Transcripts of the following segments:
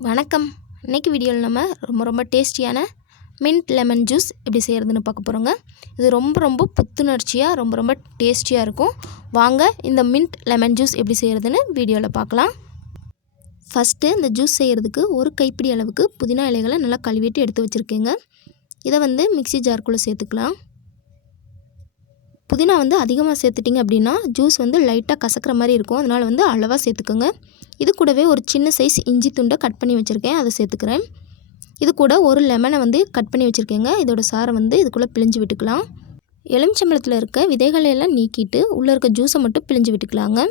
வணக்கம். இன்றைக்கி வீடியோவில் நம்ம ரொம்ப டேஸ்டியான மின்ட் லெமன் ஜூஸ் எப்படி செய்கிறதுன்னு பார்க்க போகிறோங்க. இது ரொம்ப புத்துணர்ச்சியாக ரொம்ப டேஸ்டியாக இருக்கும். வாங்க இந்த மின்ட் லெமன் ஜூஸ் எப்படி செய்கிறதுன்னு வீடியோவில் பார்க்கலாம். ஃபஸ்ட்டு இந்த ஜூஸ் செய்கிறதுக்கு ஒரு கைப்பிடி அளவுக்கு புதினா இலைகளை நல்லா கழுவிட்டு எடுத்து வச்சுருக்கேங்க. இதை மிக்ஸி ஜாருக்குள்ளே சேர்த்துக்கலாம். புதினா அதிகமாக சேர்த்துட்டிங்க அப்படின்னா ஜூஸ் லைட்டாக கசக்கிற மாதிரி இருக்கும். அதனால் அளவாக சேர்த்துக்கோங்க. இது கூடவே ஒரு சின்ன சைஸ் இஞ்சி துண்டை கட் பண்ணி வச்சுருக்கேன், அதை சேர்த்துக்கிறேன். இது கூட ஒரு லெமனை கட் பண்ணி வச்சுருக்கேங்க. இதோட சாரை இதுக்குள்ளே பிழிஞ்சு விட்டுக்கலாம். எலுமிச்சம்பழத்தில் இருக்க விதைகளையெல்லாம் நீக்கிட்டு உள்ளே இருக்க ஜூஸை மட்டும் பிழிஞ்சு விட்டுக்கலாங்க.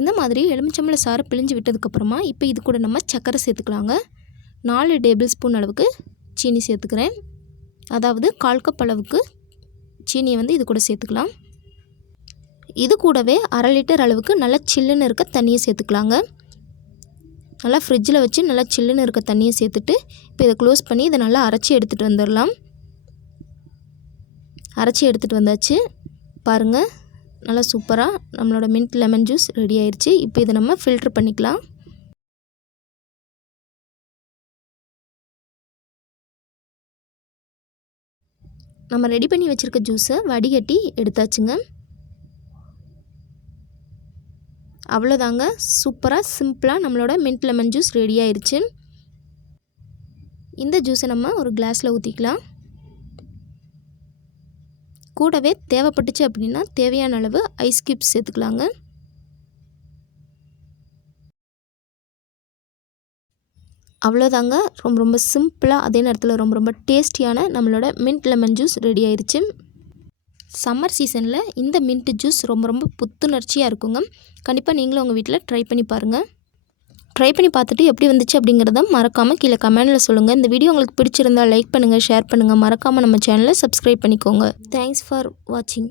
இந்த மாதிரி எலுமிச்சம்பழ சாரை பிழிஞ்சு விட்டதுக்கப்புறமா இப்போ இது கூட நம்ம சர்க்கரை சேர்த்துக்கலாங்க. 4 டேபிள் ஸ்பூன் அளவுக்கு சீனி சேர்த்துக்கிறேன். அதாவது 1/4 கப் அளவுக்கு சீனியை இது கூட சேர்த்துக்கலாம். இது கூடவே 1/2 லிட்டர் அளவுக்கு நல்லா சில்லுன்னு இருக்க தண்ணியை சேர்த்துக்கலாங்க. நல்லா ஃப்ரிட்ஜில் வச்சு நல்லா சில்லுன்னு இருக்க தண்ணியை சேர்த்துட்டு இப்போ இதை க்ளோஸ் பண்ணி இதை நல்லா அரைச்சி எடுத்துகிட்டு வந்துடலாம். அரைச்சி எடுத்துகிட்டு வந்தாச்சு. பாருங்கள், நல்லா சூப்பராக நம்மளோட மின்ட் லெமன் ஜூஸ் ரெடி ஆயிடுச்சு. இப்போ இதை நம்ம ஃபில்ட்ரு பண்ணிக்கலாம். நம்ம ரெடி பண்ணி வச்சுருக்க ஜூஸை வடிகட்டி எடுத்தாச்சுங்க. அவ்வளோதாங்க, சூப்பராக சிம்பிளாக நம்மளோட மின்ட் லெமன் ஜூஸ் ரெடி ஆயிடுச்சு. இந்த ஜூஸை நம்ம ஒரு கிளாஸில் ஊற்றிக்கலாம். கூடவே தேவைப்பட்டுச்சு அப்படின்னா தேவையான அளவு ஐஸ் க்யூப்ஸ் சேர்த்துக்கலாங்க. அவ்வளோதாங்க, ரொம்ப சிம்பிளாக அதே நேரத்தில் ரொம்ப டேஸ்டியான நம்மளோட மின்ட் லெமன் ஜூஸ் ரெடி ஆயிடுச்சு. சம்மர் சீசனில் இந்த மின்ட் ஜூஸ் ரொம்ப புத்துணர்ச்சியாக இருக்குங்க. கண்டிப்பாக நீங்களும் உங்கள் வீட்டில் ட்ரை பண்ணி பாருங்கள். ட்ரை பண்ணி பார்த்துட்டு எப்படி வந்துச்சு அப்படிங்கிறத மறக்காமல் கீழே கமெண்டில் சொல்லுங்கள். இந்த வீடியோ உங்களுக்கு பிடிச்சிருந்தால் லைக் பண்ணுங்கள், ஷேர் பண்ணுங்கள். மறக்காமல் நம்ம சேனலை சப்ஸ்கிரைப் பண்ணிக்கோங்க. தேங்க்ஸ் ஃபார் வாட்சிங்.